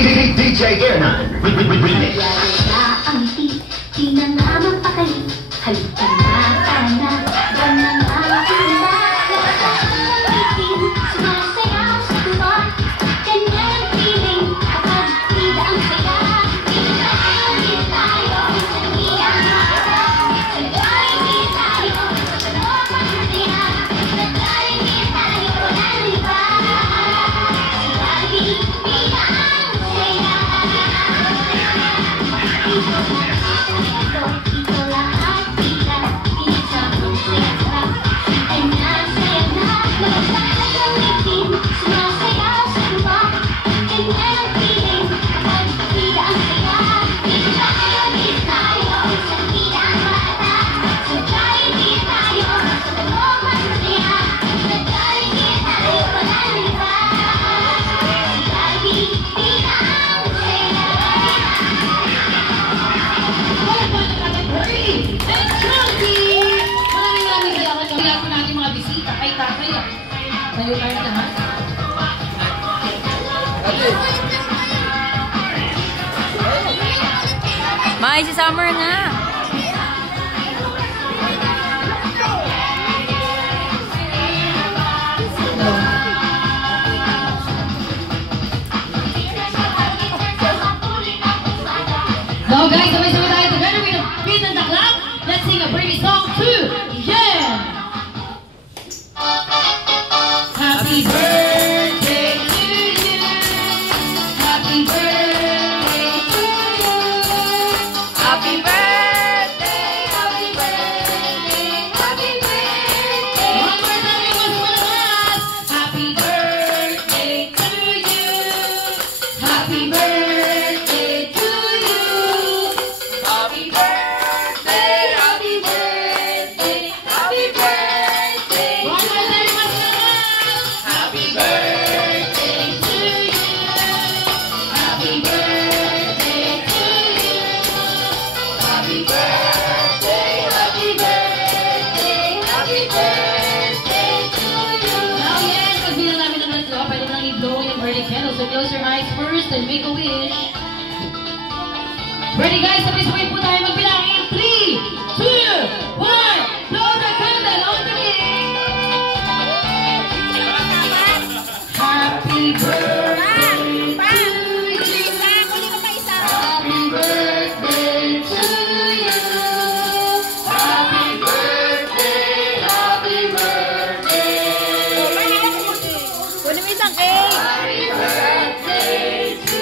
DJ Airman Remix. Yaya ang ngiti, di na nga mapakali. Halika na, tana, ganang ang tula. Napasakitin, sumasayaw sa tuwa. Ganyan ang feeling, kapag tila ang saya. Di tayo, sa hiyang mata. Sa di tayo, sa loopan masaya. Sa di tayo, naliba. Sa lagi, bila ang saya. Ito lahat kita, pinagsamang saya. Kanya saya na, nagsasalag ng itim, sumasayaw sa lupa. Kanya ang feeling, kapag tila ang saya. Di tayo, sa tila ang mata. Sa di tayo, sa loopan masaya. Sa di tayo, naliba. Sa lagi, bila ang saya. Maraming salamat kami ako natin mga bisita kay tatay. Tayo tayo lahat. May si Summer nga. Now guys, sabay-sabay tayo together with the beat and the clap. Let's sing a pretty song too. Yeah! Happy birthday to you. Happy birthday to you. Happy birthday, Happy birthday, happy birthday. One more time, mas malakas. Happy birthday to you. Happy birthday to you. happy birthday, happy birthday, happy birthday, One more time, mas malakas. happy birthday To you. Happy birthday to you. happy birthday, happy birthday, happy birthday to you. Now yes, pag bilang namin ng tatlo, pwede nang i-blow yung birthday candle. So close your eyes first and make a wish. Ready guys, sabay-sabay po tayo magbilang in 3, 2, 1, blow the candle on the cake! Happy birthday to you! Happy birthday to you! Happy birthday, happy birthday! Kunin mo isang cake. Happy birthday to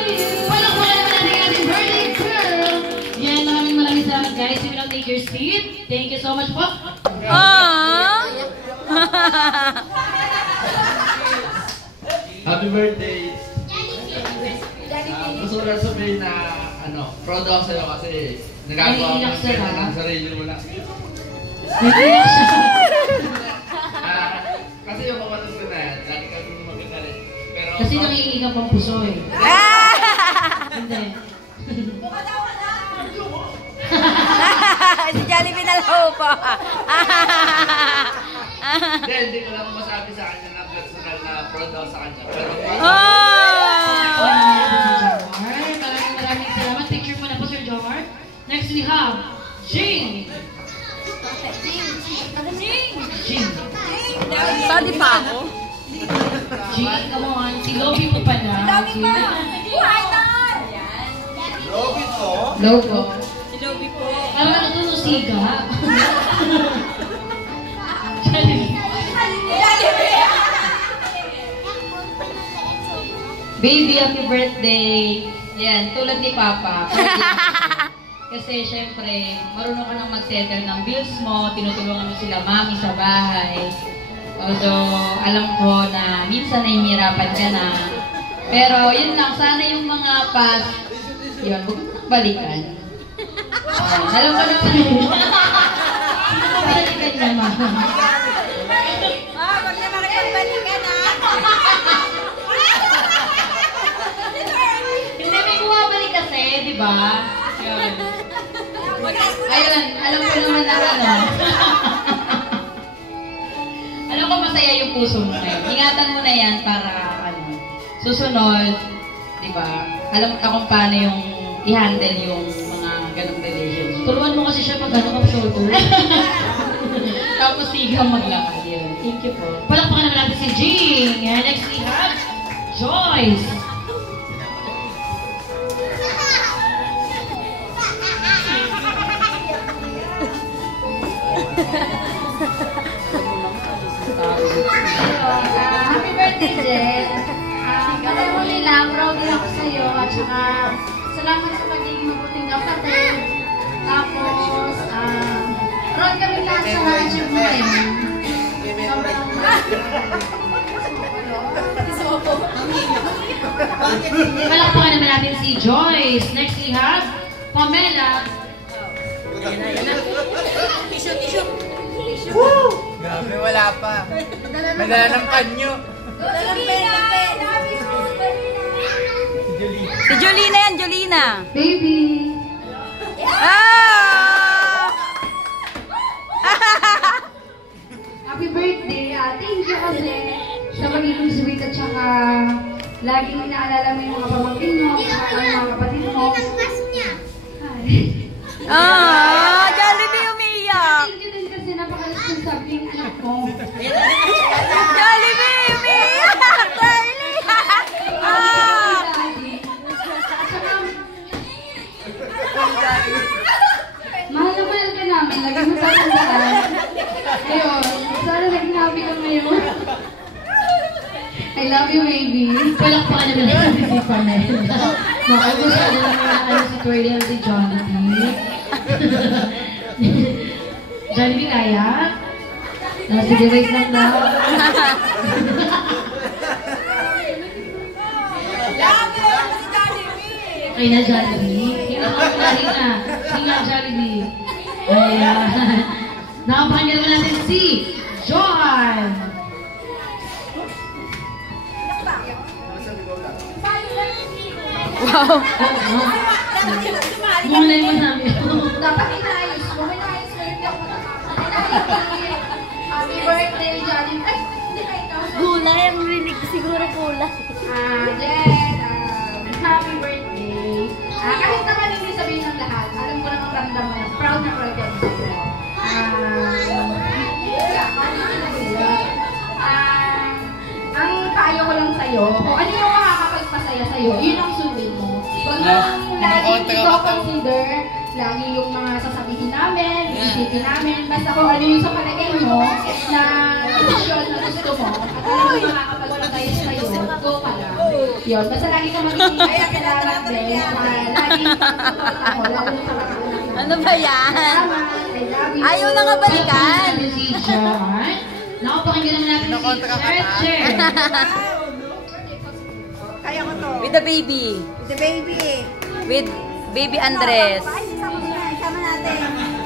you! Palakpakan naman natin ang ating birthday girl! Yan, maraming salamat guys. You will now take your seat. Thank you so much po. Aww. Happy birthday! Gusto ko lang sabihin na proud ako sa'yo kasi nagagawa mo Naiiyak sila. ng sarili mo na. Naiiyak siya. Kasi yung kapatid ko na yan, lagi kami maganda rin. Pero, Kasi nangiigap ang puso eh. Hindi. Si Jollibee na lang po. hindi ko lang masabi sa kanya na personal na proud ako sa kanya. Pero, Oh! Maraming salamat. Picture mo na po, Sir Jomar. Next we have Jing. Jing. Sali pa ako. Jing, come on. Si Lobi po pala. Lobo. Jollibee po. Parang ano ito, nusiga. Baby, happy birthday! Yan, tulad ni Papa. Kasi syempre, marunong ka nang mag-settle ng bills mo, tinutulungan mo sila mami sa bahay. Although, alam ko na minsan nahihirapan ka na. Pero yun lang, sana yung mga past, yun, huwag mo nang balikan. Alam ko naman. Balikan naman. Wag na makipag-balikan na. Hindi, may bumabalik kasi, di ba? Yun. Ayun, alam ko naman na alam ko masaya yung puso mo na yun. Ingatan mo na yan para, susunod, di ba? Alam ka kung paano yung i-handle yung mga ganong relationship. Turuan mo kasi siya pag ano ka shoulder. Tapos sigaw maglakad yun. Thank you po. Palakpakan naman natin si Jing. And next we have Joyce. Happy birthday, Jen. Alam mo nila, proud din ako sa'yo at saka salamat sa pagiging mabuting kapatid. Tapos, proud kami lahat sa na-achieve mo ngayon. Palakpakan naman natin si Joyce. Next we have Pamela. Tissue. Grabe, wala pa. Madala ng panyo. Si Jolina yan, Jolina. Baby! Ah! Happy birthday! Thank you kasi sa magiging sweet at saka laging inaalala mo yung mga pamangkin mo at saka yung mga kapatid mo. Ah, Jollibee umiiyak. Thank you din kasi napaka-responsable yung anak mo. Jollibee umiiyak. Darling. Ah! Mahal na mahal ka namin, lagi mo tatandaan. Ayun, sana naging happy ka ngayon. I love you, baby. Palakpakan naman natin si Pamela. Makagusto na naman si Twirly at si Jollibee. Jollibee kaya? Sige, wait lang daw. Ay na, Jollibee. Hindi na kumulahin na. Hindi nga, Jollibee. Ayan. Nakapakinggan naman natin si Johan. Wow. Mulay mo namin. Dapat inaayos mo. Inaayos mo yung ako nakakalimutan. Happy birthday, Johnny. Ay, hindi ka ikaw. Gulay, ang rinig siguro gulay. Jen, happy birthday. Kahit naman hindi sabihin ng lahat, alam ko namang ramdam mo na proud na proud ka sa'yo. Ang payo ko lang sa'yo, kung ano yung makakapagpasaya sa'yo, yun ang sundin mo. Huwag mong lagi i-consider lagi yung mga sasabihin namin, isipin namin, basta kung ano yung sa palagay mo na desisyon na gusto mo, at alam mo makakapagpasaya sa'yo, go ka lang. Yun, basta lagi ka magiging salamat din, lagi ako, lalo sa pagkakulang. Ano ba yan? Salamat, I love you. Ayaw na nga balikan. Natin si John. Nakapakinggan naman natin si Cherche. With the baby. With the baby. With baby Andres. Sama natin.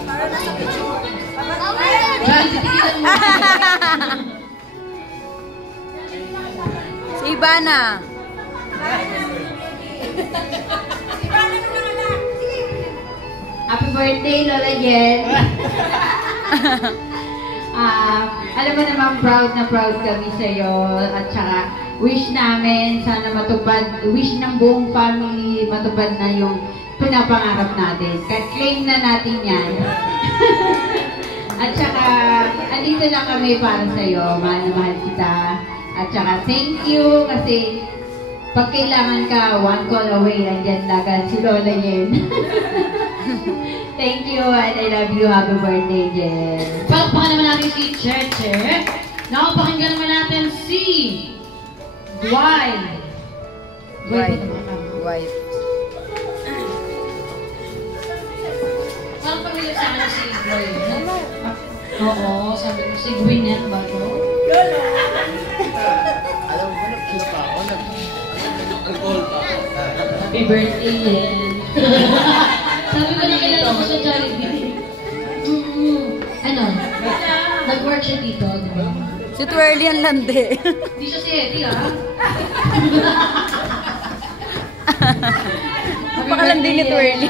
Para nasa picture. John, titigilan mo. Si Ivana. Happy birthday, Lola Jen. Alam mo naman, proud na proud kami sa'yo. At saka, wish namin sana matupad, wish ng buong family matupad na yung pinapangarap natin. Claim na natin yan. At saka, andito na kami para sa'yo. Mahal na mahal kita. At saka, thank you kasi pag kailangan ka, one call away, andyan agad si Lola Jen. Thank you and I love you. Happy birthday, Jen. Palakpakan naman natin si Cherche. Nakapakinggan naman natin si Dwight. White. White. Parang pamilya sa akin si Dwight. Oo, sabi ko si Gwyneth ba to? Alam mo, nag-kill pa ako. Nag-alcohol pa ako. Happy birthday, Yen. Sabi ko na kilala ko sa Jollibee. Ano? Nag-work siya dito, di ba? Si Twirly ang lande. Hindi siya si Eddie, ha? Napakalandi ni Twirly.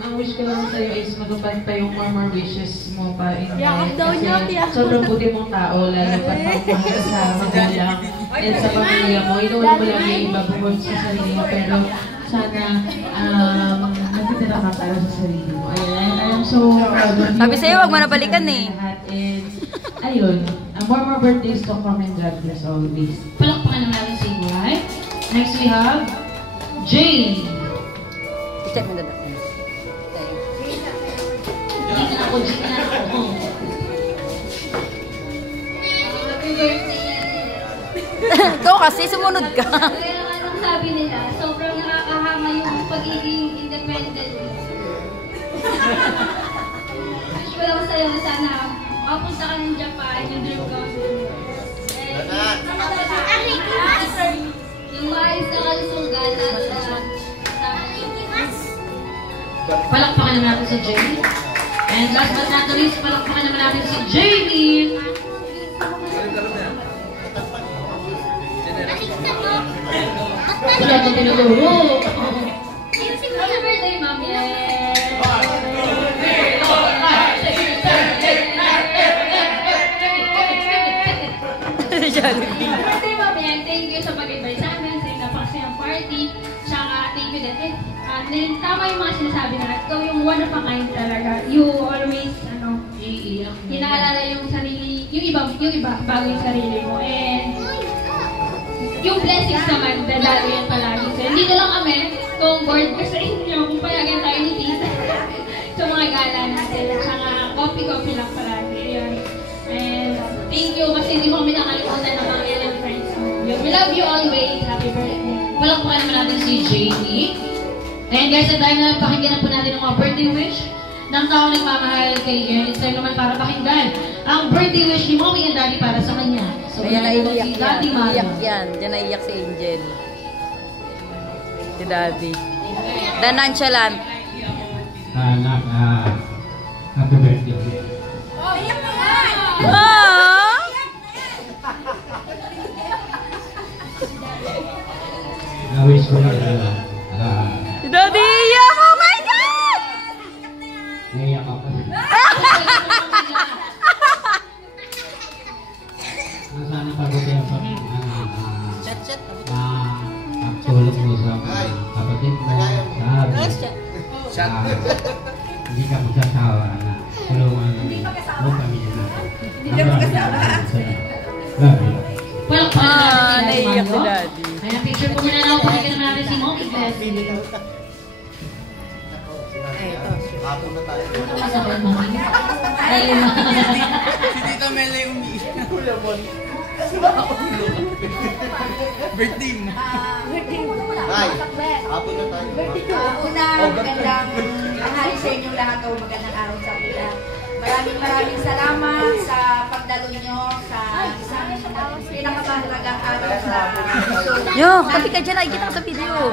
Ang wish ko lang sa'yo is matupad pa yung more wishes mo pa. Yakap daw niya, yakap. Sobrang buti mong tao, lalo pa sa mga kasama mo lang. and sa pamilya mo. Inuulit mo lang yung iba bukod sa sarili mo. Pero sana nagtitira ka para sa sarili mo. Ayan, I'm so proud of you. Sabi sa'yo, huwag mo na balikan eh. And ayun, more birthdays to come and God bless always. Palakpakan naman natin si Iwai. Next we have Jane. I-check mo dada. Hindi na ako, Jane na ako. Happy birthday! Ikaw kasi, sumunod ka. Kaya naman ang sabi nila, sobrang nakakahanga yung pagiging independent. Wish ko lang sa'yo na sana makapunta ka ng Japan, yung dream come true. Yung maayos na kalusugan at Palakpakan naman natin si Jane. And last but not least, palakpakan naman natin si Jamie. Wala na tinuturo. happy birthday, Ma'am. Birthday, Ma'am. Thank you sa pag-invite sa amin sa napakasayang party. Tsaka, thank you din. Tama yung mga sinasabi na ikaw yung one of a kind talaga. You always, hinaalala yung sarili, yung iba, bago yung sarili mo. And, yung blessings naman, dadalo yan palagi sa'yo. Hindi na lang kami, kung board ka sa inyo, kung payagan tayo ni Tita sa mga gala natin. At saka, coffee lang palagi. Ayun. And, thank you kasi hindi mo kami nakalimutan ng mga Ellen friends mo. We love you always. Happy birthday. Palakpakan naman natin si Jamie. And guys, at dahil na pakinggan po natin ang mga birthday wish ng taong nagmamahal kay Ian, it's time naman para pakinggan ang birthday wish ni Mommy and Daddy para sa kanya. So, Ayan, naiiyak si yan. Daddy Mara. Iyak yan. Diyan naiiyak si Angel. Si Daddy. The nonchalant. Anak, happy birthday. Ah! Na-wish ko lang Si Daddy iyak! Oh my God! naiyak ako. Sana pagutin ang pagtulog mo sa kapatid mo, sa hindi ka magsasawa na tulungan mo pamilya natin. Hindi ka magsasawa? Love you. Palakpakan natin si Daddy Naiiyak si Mara. Daddy. Ayan, picture po muna na ako. Pakinggan naman natin si Mommy. Bless. Hapon na tayo. Masakit, Mommy. Ayun. Si Tita Mele umiiyak. Birthday mo. Ay, hapon na tayo. Una, magandang tanghali sa inyong lahat o magandang araw sa kanila. Maraming salamat sa pagdalo nyo sa isang pinakamahalagang araw sa puso. Yo, katabi ka dyan. Nakikita ka sa video.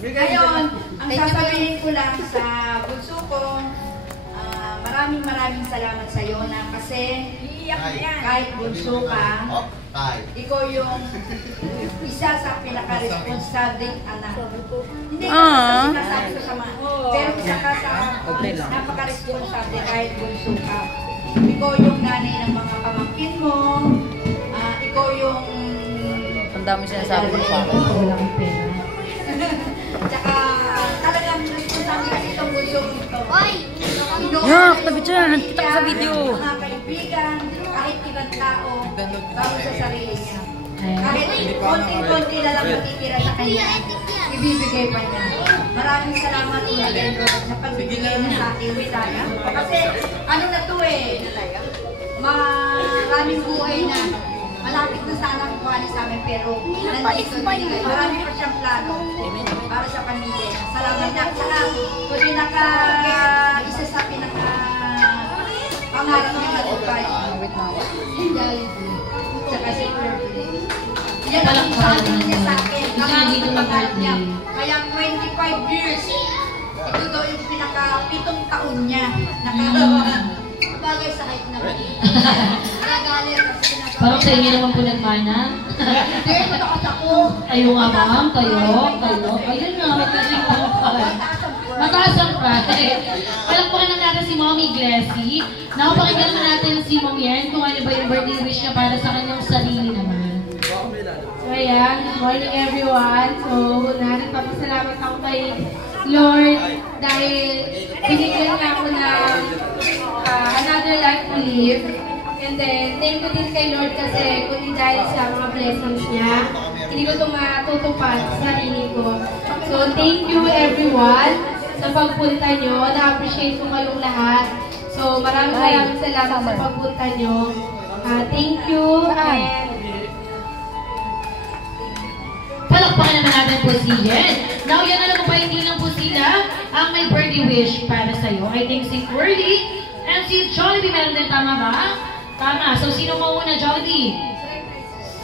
Ngayon, ang sasabihin ko lang sa bunso ko, maraming salamat sa iyo na kasi kahit bunso ka, ikaw yung isa sa pinaka-responsableng anak. Hindi ko kasi sinasabi ko sa mga, pero isa ka sa napaka-responsable kahit bunso ka. Ikaw yung nanay ng mga pamangkin mo, ikaw yung... Ang dami sinasabi ko pa. Walang pera. Tsaka talagang responsable kasi itong bunso ko ito. Yo, katabi dyan. Kita ka sa video. Mga kaibigan, kahit ibang tao, bago sa sarili niya. Kahit konting-konti na lang matitira sa kanya, ibibigay pa niya. Maraming salamat ulit sa pagbibigay na sa ating wilaya. Kasi ano na to maraming buhay na malapit na sana ang kuha sa amin pero nandito na nila. Marami pa siyang plano para sa pamilya. Salamat na sa isa sa pangarap niya matupad. Tsaka si yan ang sabi niya sa akin. Ang pangarap niya. Kaya 25 years. Ito daw yung pinaka-pitong taon niya. Bagay sa height naman. Nagalit kasi Parang sa inyo naman po nagmana. hindi, matakas ako. Kayo nga ma'am, kayo. Ayun nga, magkasing po. Mataas ang Right. Palakpakan lang natin si Mommy Glessy. Now, pakinggan naman natin si Mong Yen kung ano ba yung birthday wish niya para sa kanyang sarili naman. So ayan, good morning everyone. So nagpapasalamat ako kay Lord dahil binigyan niya ako ng another life to live. And then, thank you din kay Lord kasi kundi dahil sa mga blessings niya, hindi ko ito matutupad sa sarili ko. So thank you everyone sa pagpunta nyo. Na-appreciate ko kayong lahat. So maraming salamat sa pagpunta nyo. Thank you and Palakpakan naman natin po si Yen. Now, yan alam mo ba, hindi lang po sila ang may birthday wish para sa'yo. I think si Twirly and si Jollibee meron din, tama ba? Tama. So, sino mauna, Jollibee?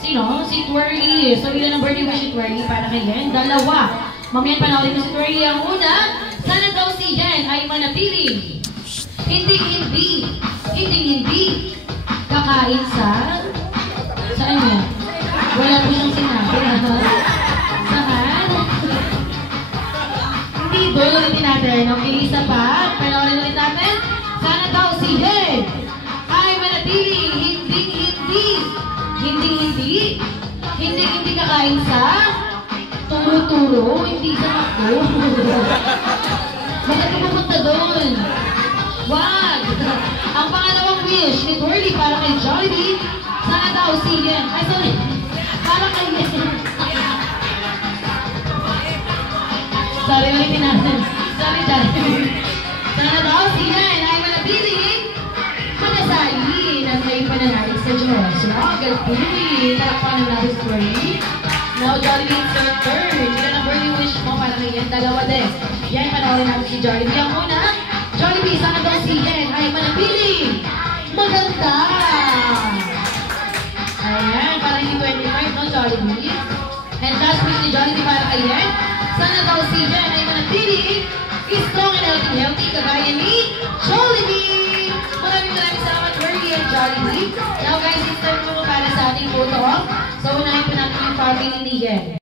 Sino? Si Twirly. So, ilan ang birthday wish si Twirly para kay Yen? Dalawa. Mamaya panoorin mo si Twirly. Ang una, sana daw si Yen ay manatiling hindi kakain sa... Saan yan? Wala po siyang sinabi. Saan? Hindi, doon ulitin natin. Okay, isa pa. Panoorin ulit natin. Sana daw si Yen ay manatiling hindi kakain sa turo-turo, hindi sa makdo. Bakit ka pupunta doon? Wag! Ang pangalawang wish ni Twirly para kay Jollibee, sana daw si Yen. Ay, sorry. Para kay Yen. Sorry, ulitin natin. Sorry, Jollibee. Sana daw si Yen ay manatiling manasalin at may pananalig sa Diyos. Wow, galpuli. Tarakpanan natin si Twirly. Now, Jollibee, it's your turn. Ilan ang birthday wish mo para kay Yen? Dalawa din. Yan, panoorin natin si Jollibee. Ang una, Jollibee, sana daw si Yen ay manatiling maganda. Ayan, para hindi 25, no, Jollibee? And last wish ni Jollibee para kay Yen, sana daw si Yen ay manatiling strong and healthy, kagaya ni Jollibee. Maraming salamat, Twirly and Jollibee. Now guys, it's time po para sa ating photo. So, unahin po natin yung family ni Yen.